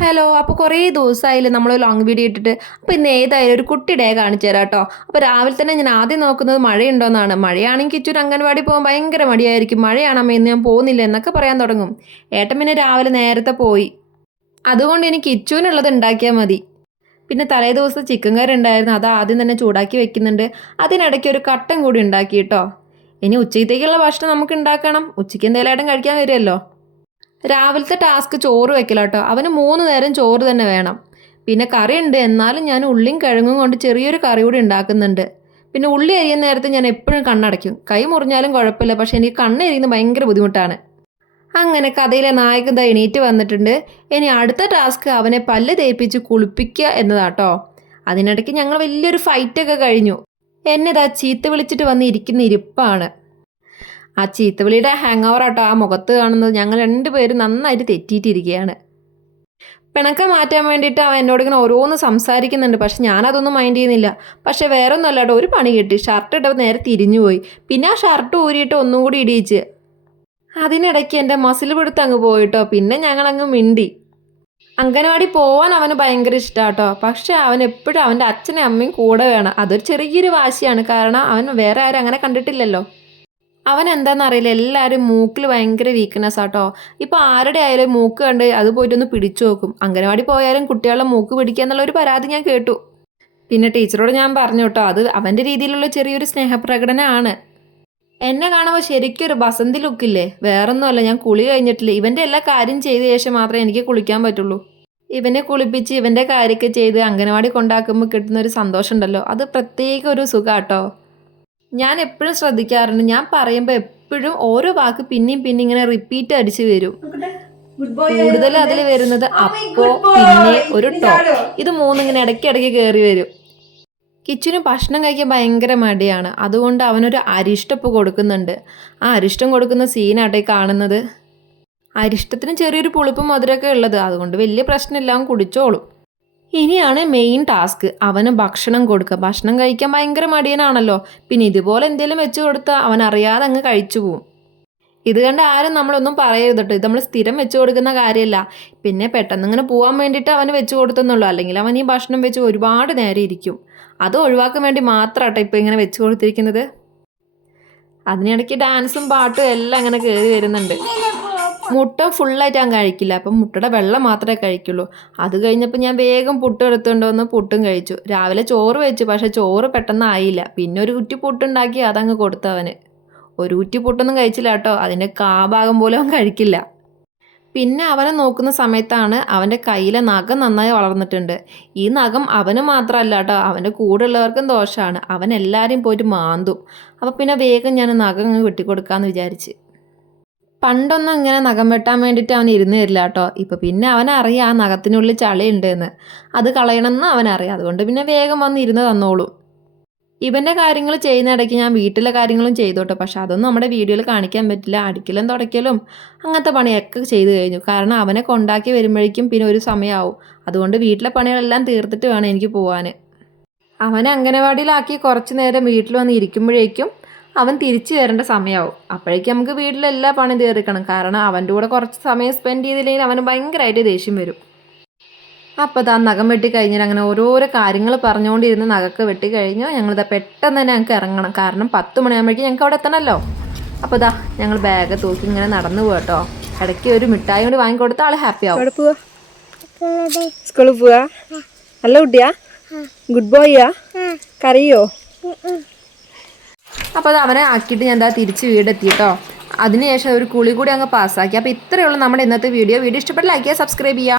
Hello, അപ്പോൾ കുറേ ദിവസമായില്ലേ നമ്മൾ ലോങ് വീഡിയോ ഇട്ടിട്ട്. അപ്പോൾ ഇന്ന് ഏതായാലും ഒരു കുട്ടി ഡേ കാണിച്ചു തരാം കേട്ടോ. അപ്പോൾ രാവിലെ തന്നെ ഞാൻ ആദ്യം നോക്കുന്നത് മഴയുണ്ടോയെന്നാണ്. മഴയാണെങ്കിൽ കിച്ചൂർ അംഗൻവാടി പോകാൻ ഭയങ്കര മടിയായിരിക്കും. മഴയാണമ്മ ഇന്ന് ഞാൻ പോകുന്നില്ല എന്നൊക്കെ പറയാൻ തുടങ്ങും. ഏട്ടൻ പിന്നെ രാവിലെ നേരത്തെ പോയി. അതുകൊണ്ട് എനിക്ക് കിച്ചൂനുള്ളത് ഉണ്ടാക്കിയാൽ മതി. പിന്നെ തലേ ദിവസം ചിക്കൻ കറി ഉണ്ടായിരുന്നു, അത് ആദ്യം തന്നെ ചൂടാക്കി വെക്കുന്നുണ്ട്. അതിനിടയ്ക്ക് ഒരു കട്ടൻ കൂടി ഉണ്ടാക്കി കേട്ടോ. ഇനി ഉച്ചത്തേക്കുള്ള ഭക്ഷണം നമുക്ക് ഉണ്ടാക്കണം. ഉച്ചയ്ക്ക് എന്തായാലും ഏട്ടൻ കഴിക്കാൻ വരുമല്ലോ. രാവിലത്തെ ടാസ്ക് ചോറ് വെക്കലാട്ടോ. അവന് 3 നേരം ചോറ് തന്നെ വേണം. പിന്നെ കറി ഉണ്ട്, എന്നാലും ഞാൻ ഉള്ളിയും കിഴങ്ങും കൊണ്ട് ചെറിയൊരു കറി കൂടി ഉണ്ടാക്കുന്നുണ്ട്. പിന്നെ ഉള്ളി അരിയുന്ന നേരത്തെ ഞാൻ എപ്പോഴും കണ്ണടയ്ക്കും. കൈ മുറിഞ്ഞാലും കുഴപ്പമില്ല, പക്ഷേ എനിക്ക് കണ്ണെരിയുന്നത് ഭയങ്കര ബുദ്ധിമുട്ടാണ്. അങ്ങനെ കഥയിലെ നായകൻ എണീറ്റ് വന്നിട്ടുണ്ട്. ഇനി അടുത്ത ടാസ്ക് അവനെ പല്ല് തേപ്പിച്ച് കുളിപ്പിക്കുക എന്നതാട്ടോ. അതിനിടയ്ക്ക് ഞങ്ങൾ വലിയൊരു ഫൈറ്റൊക്കെ കഴിഞ്ഞു. എന്നെതാ ചീത്ത വിളിച്ചിട്ട് വന്ന് ഇരിക്കുന്ന ഇരിപ്പാണ്. ആ ചീത്തവിളിയുടെ ഹാങ് ഓവർ ആട്ടോ ആ മുഖത്ത് കാണുന്നത്. ഞങ്ങൾ രണ്ടുപേരും നന്നായിട്ട് തെറ്റിയിട്ടിരിക്കുകയാണ്. പിണക്കം മാറ്റാൻ വേണ്ടിയിട്ട് അവൻ എന്നോട് ഇങ്ങനെ ഓരോന്ന് സംസാരിക്കുന്നുണ്ട്, പക്ഷെ ഞാനതൊന്നും മൈൻഡ് ചെയ്യുന്നില്ല. പക്ഷെ വേറെ ഒന്നും അല്ലാട്ടോ, ഒരു പണി കിട്ടി. ഷർട്ട് ഇട്ടപ്പോൾ നേരെ തിരിഞ്ഞു പോയി. പിന്നെ ആ ഷർട്ട് ഊരിയിട്ട് ഒന്നും കൂടി ഇടിയിച്ച്. അതിനിടയ്ക്ക് എൻ്റെ മസിൽ പിടുത്ത് അങ്ങ് പോയിട്ടോ. പിന്നെ ഞങ്ങളങ്ങ് മിണ്ടി. അംഗനവാടി പോവാൻ അവന് ഭയങ്കര ഇഷ്ടമാട്ടോ. പക്ഷെ അവൻ എപ്പോഴും അവൻ്റെ അച്ഛനും അമ്മയും കൂടെ വേണം. അതൊരു ചെറിയൊരു വാശിയാണ്, കാരണം അവൻ വേറെ ആരും അങ്ങനെ കണ്ടിട്ടില്ലല്ലോ. അവൻ എന്താണെന്നറിയില്ല, എല്ലാവരും മൂക്കിൽ ഭയങ്കര വീക്ക്നെസ് ആട്ടോ. ഇപ്പോൾ ആരുടെ ആയാലും മൂക്ക് കണ്ട് അത് പോയിട്ടൊന്ന് പിടിച്ചു നോക്കും. അംഗനവാടി പോയാലും കുട്ടികളുടെ മൂക്ക് പിടിക്കുക എന്നുള്ളൊരു പരാതി ഞാൻ കേട്ടു. പിന്നെ ടീച്ചറോട് ഞാൻ പറഞ്ഞു കേട്ടോ, അത് അവൻ്റെ രീതിയിലുള്ള ചെറിയൊരു സ്നേഹപ്രകടനമാണ്. എന്നെ കാണുമ്പോൾ ശരിക്കും ഒരു ബസന്തി ലുക്കില്ലേ. വേറൊന്നുമല്ല, ഞാൻ കുളി കഴിഞ്ഞിട്ടില്ല. ഇവൻ്റെ എല്ലാ കാര്യം ചെയ്ത ശേഷം മാത്രമേ എനിക്ക് കുളിക്കാൻ പറ്റുള്ളൂ. ഇവനെ കുളിപ്പിച്ച് ഇവൻ്റെ കാര്യമൊക്കെ ചെയ്ത് അംഗനവാടി കൊണ്ടാക്കുമ്പോൾ കിട്ടുന്നൊരു സന്തോഷം ഉണ്ടല്ലോ, അത് പ്രത്യേക ഒരു സുഖാട്ടോ. ഞാൻ എപ്പോഴും ശ്രദ്ധിക്കാറുണ്ട്, ഞാൻ പറയുമ്പോൾ എപ്പോഴും ഓരോ വാക്ക് പിന്നെയും പിന്നെ ഇങ്ങനെ റിപ്പീറ്റ് അടിച്ച് വരും. കൂടുതൽ അതിൽ വരുന്നത് അപ്പോ, പിന്നെ, ഒരു ടോ, ഇത് 3 ഇങ്ങനെ ഇടയ്ക്കിടയ്ക്ക് കയറി വരും. കിച്ചന് ഭക്ഷണം കഴിക്കാൻ ഭയങ്കര മടിയാണ്. അതുകൊണ്ട് അവനൊരു അരിഷ്ടപ്പ് കൊടുക്കുന്നുണ്ട്. ആ അരിഷ്ടം കൊടുക്കുന്ന സീനാട്ടെ കാണുന്നത്. അരിഷ്ടത്തിന് ചെറിയൊരു പുളിപ്പും മധുരമൊക്കെ ഉള്ളത്, അതുകൊണ്ട് വലിയ പ്രശ്നമില്ല, അവൻ കുടിച്ചോളും. ഇനിയാണ് മെയിൻ ടാസ്ക്, അവന് ഭക്ഷണം കൊടുക്കുക. ഭക്ഷണം കഴിക്കാൻ ഭയങ്കര മടിയനാണല്ലോ. പിന്നെ ഇതുപോലെ എന്തെങ്കിലും വെച്ച് കൊടുത്താൽ അവൻ അറിയാതെ അങ്ങ് കഴിച്ചു പോവും. ഇത് കണ്ട് ആരും നമ്മളൊന്നും പറയരുത് കേട്ടോ. ഇത് നമ്മൾ സ്ഥിരം വെച്ച് കൊടുക്കുന്ന കാര്യമല്ല. പിന്നെ പെട്ടെന്ന് ഇങ്ങനെ പോകാൻ വേണ്ടിയിട്ട് അവന് വെച്ച് കൊടുത്തെന്നുള്ളൂ. അല്ലെങ്കിൽ അവൻ ഈ ഭക്ഷണം വെച്ച് ഒരുപാട് നേരം ഇരിക്കും. അത് ഒഴിവാക്കാൻ വേണ്ടി മാത്രമാട്ടോ ഇപ്പോൾ ഇങ്ങനെ വെച്ച് കൊടുത്തിരിക്കുന്നത്. അതിനിടയ്ക്ക് ഡാൻസും പാട്ടും എല്ലാം ഇങ്ങനെ കയറി വരുന്നുണ്ട്. മുട്ട ഫുള്ളായിട്ട് ഞാൻ കഴിക്കില്ല, അപ്പം മുട്ടയുടെ വെള്ളം മാത്രമേ കഴിക്കുള്ളൂ. അത് കഴിഞ്ഞപ്പോൾ ഞാൻ വേഗം പുട്ട് എടുത്തുകൊണ്ട് വന്ന് പുട്ടും കഴിച്ചു. രാവിലെ ചോറ് വെച്ചു, പക്ഷേ ചോറ് പെട്ടെന്ന് ആയില്ല. പിന്നെ ഒരു കുറ്റി പുട്ടുണ്ടാക്കി അതങ്ങ് കൊടുത്തു അവന്. ഒരു കുറ്റി പുട്ടൊന്നും കഴിച്ചില്ല കേട്ടോ, അതിൻ്റെ കാഭാഗം പോലും അവൻ കഴിക്കില്ല. പിന്നെ അവനെ നോക്കുന്ന സമയത്താണ് അവൻ്റെ കയ്യിലെ നഖം നന്നായി വളർന്നിട്ടുണ്ട്. ഈ നഖം അവന് മാത്രമല്ല കേട്ടോ, അവൻ്റെ കൂടെ ഉള്ളവർക്കും ദോഷമാണ്. അവൻ എല്ലാവരെയും പോയിട്ട് മാന്തും. അപ്പോൾ പിന്നെ വേഗം ഞാൻ നഖം അങ്ങ് വെട്ടിക്കൊടുക്കാമെന്ന് വിചാരിച്ച്. പണ്ടൊന്നും ഇങ്ങനെ നഖം വെട്ടാൻ വേണ്ടിയിട്ട് അവൻ ഇരുന്ന് തരില്ല കേട്ടോ. ഇപ്പോൾ പിന്നെ അവനറിയാം ആ നഖത്തിനുള്ളിൽ ചളിയുണ്ട് എന്ന്. അത് കളയണമെന്ന് അവനറിയാം. അതുകൊണ്ട് പിന്നെ വേഗം വന്ന് ഇരുന്ന് തന്നോളും. ഇവൻ്റെ കാര്യങ്ങൾ ചെയ്യുന്ന ഇടയ്ക്ക് ഞാൻ വീട്ടിലെ കാര്യങ്ങളും ചെയ്തു കേട്ടോ. പക്ഷെ അതൊന്നും നമ്മുടെ വീഡിയോയിൽ കാണിക്കാൻ പറ്റില്ല. അടിക്കലും തുടയ്ക്കലും അങ്ങനത്തെ പണിയൊക്കെ ചെയ്തു കഴിഞ്ഞു. കാരണം അവനെ കൊണ്ടാക്കി വരുമ്പോഴേക്കും പിന്നെ ഒരു സമയമാവും. അതുകൊണ്ട് വീട്ടിലെ പണികളെല്ലാം തീർത്തിട്ട് വേണം എനിക്ക് പോകാൻ. അവനെ അംഗനവാടിയിലാക്കി കുറച്ച് നേരം വീട്ടിൽ വന്ന് ഇരിക്കുമ്പോഴേക്കും അവൻ തിരിച്ചു വരേണ്ട സമയമാവും. അപ്പോഴേക്കും നമുക്ക് വീട്ടിലെ എല്ലാ പണി തീർക്കണം. കാരണം അവൻ്റെ കൂടെ കുറച്ച് സമയം സ്പെൻഡ് ചെയ്തില്ലെങ്കിൽ അവന് ഭയങ്കരമായിട്ട് ദേഷ്യം വരും. അപ്പോൾ ഇതാ നഖം വെട്ടി കഴിഞ്ഞാൽ അങ്ങനെ ഓരോരോ കാര്യങ്ങൾ പറഞ്ഞുകൊണ്ടിരുന്ന് നഖമൊക്കെ വെട്ടി കഴിഞ്ഞാൽ ഞങ്ങളിതാ പെട്ടെന്ന് തന്നെ ഞങ്ങൾക്ക് ഇറങ്ങണം. കാരണം 10 മണിയാകുമ്പോഴേക്കും ഞങ്ങൾക്ക് അവിടെ എത്തണമല്ലോ. അപ്പോൾ ഇതാ ഞങ്ങൾ ബാഗ് തൂക്കി ഇങ്ങനെ നടന്നു പോകട്ടോ. ഇടയ്ക്ക് ഒരു മിഠായി കൊണ്ട് വാങ്ങിക്കൊടുത്ത ആൾ ഹാപ്പി ആവും. സ്കൂളിൽ പോവാ? നല്ല കുട്ടിയാ? ഗുഡ് ബോയ്യാ? കരയോ? അപ്പോൾ അത് അവനെ ആക്കിയിട്ട് ഞാൻ എന്താ തിരിച്ച് വീടെത്തിയിട്ടോ. അതിനുശേഷം ഒരു കുളി കൂടി അങ്ങ് പാസ്സാക്കി. അപ്പോൾ ഇത്രയേ ഉള്ളൂ നമ്മുടെ ഇന്നത്തെ വീഡിയോ. ഇഷ്ടപ്പെട്ട് ലൈക്ക് ചെയ്യുക, സബ്സ്ക്രൈബ് ചെയ്യുക.